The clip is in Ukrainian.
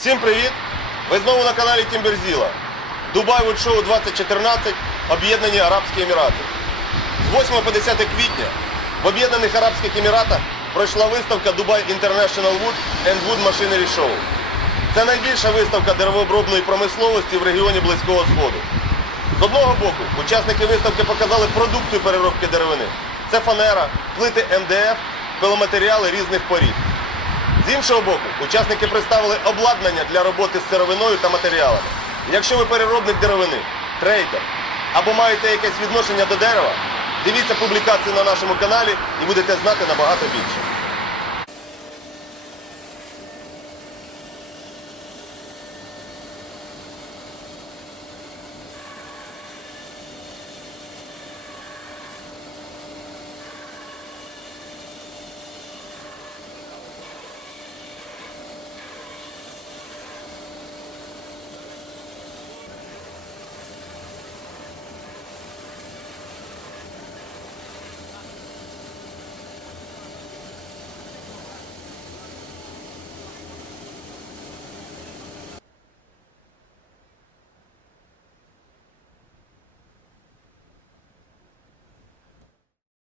Всім привіт! Ви знову на каналі Тімберзіла. Дубай Show 2014 Об'єднані Арабські Емірати. З 8 по 10 квітня в Об'єднаних Арабських Еміратах пройшла виставка Dubai International Wood and Wood Machinery Show. Це найбільша виставка деревообробної промисловості в регіоні Близького Сходу. З одного боку, учасники виставки показали продукцію переробки деревини. Це фанера, плити МДФ, пиломатеріали різних порід. З іншого боку, учасники представили обладнання для роботи з сировиною та матеріалами. Якщо ви переробник деревини, трейдер або маєте якесь відношення до дерева, дивіться публікації на нашому каналі і будете знати набагато більше.